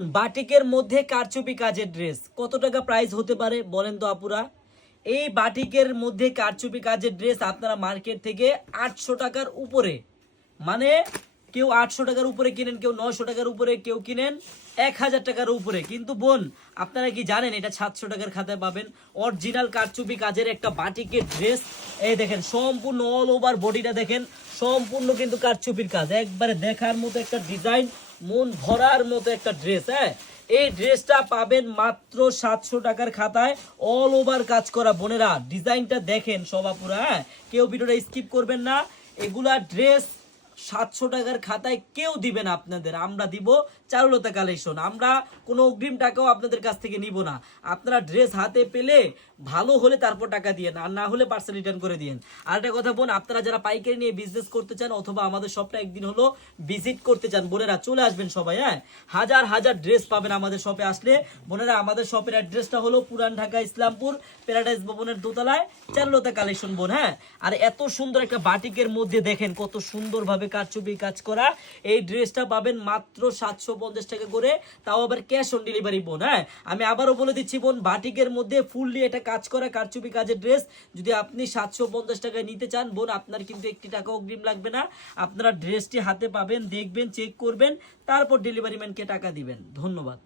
বাটিকের মধ্যে কারচুপি কাজের ড্রেস কত টাকা প্রাইস হতে পারে বলেন তো আপুরা? এই বাটিকের মধ্যে কারচুপি কাজের ড্রেস আপনারা মার্কেট থেকে 800 টাকার উপরে, মানে কেউ 800 টাকার উপরে কিনেন, কেউ 900 টাকার উপরে, কেউ কিনেন 1000 টাকার উপরে। কিন্তু বোন, আপনারা কি জানেন এটা 700 টাকার খাতায় পাবেন? অরিজিনাল কারচুপি কাজের একটা বাটিকের ড্রেস। এই দেখেন সম্পূর্ণ অল ওভার বডিটা দেখেন, সম্পূর্ণ কিন্তু কারচুপির কাজ, একবারে দেখার মতো একটা ডিজাইন, মন ভরার মতো একটা ড্রেস। হ্যাঁ, এই ড্রেসটা পাবেন মাত্র 700 টাকার খাতায়, অল ওভার কাজ করা। বোনেরা ডিজাইনটা দেখেন সবাপুরা, হ্যাঁ কেউ ভিডিওটা স্কিপ করবেন না। এগুলা ড্রেস 700 টাকার খাতায় কেউ দিবে না আপনাদের, আমরা দিব চারুলতা কালেকশন। আমরা কোনো অগ্রিম টাকাও আপনাদের কাছ থেকে নিব না। আপনারা ড্রেস হাতে পেলে ভালো হলে তারপর টাকা দিয়ে, আর না হলে পার্সেল রিটার্ন করে দিন। আর একটা কথা বোন, আপনারা যারা পাইকারি নিয়ে বিজনেস করতে চান অথবা আমাদের শপটা একদিন হলো ভিজিট করতে চান, বোনেরা চলে আসবেন সবাই। হ্যাঁ, হাজার হাজার ড্রেস পাবেন আমাদের শপে আসলে। বোনেরা আমাদের শপের অ্যাড্রেসটা হলো পুরান ঢাকা ইসলামপুর প্যারাডাইস ভবনের দোতলায় চারুলতা কালেকশন বোন। হ্যাঁ, আর এত সুন্দর একটা বাটিকের মধ্যে দেখেন কত সুন্দরভাবে কারচুপি কাজ করা। এই ড্রেসটা পাবেন মাত্র 750 টাকা করে, তাও আবার ক্যাশ অন ডেলিভারি বোন। হ্যাঁ, আমি আবারও বলে দিচ্ছি বোন, বাটিকের মধ্যে ফুললি এটা কাজ করা কারচুপি কাজের ড্রেস যদি আপনি 750 টাকায় নিতে চান বোন, আপনার কিন্তু 1 টাকা অগ্রিম লাগবে না। আপনারা ড্রেসটি হাতে পাবেন, দেখবেন, চেক করবেন, তারপর ডেলিভারি ম্যানকে টাকা দিবেন। ধন্যবাদ।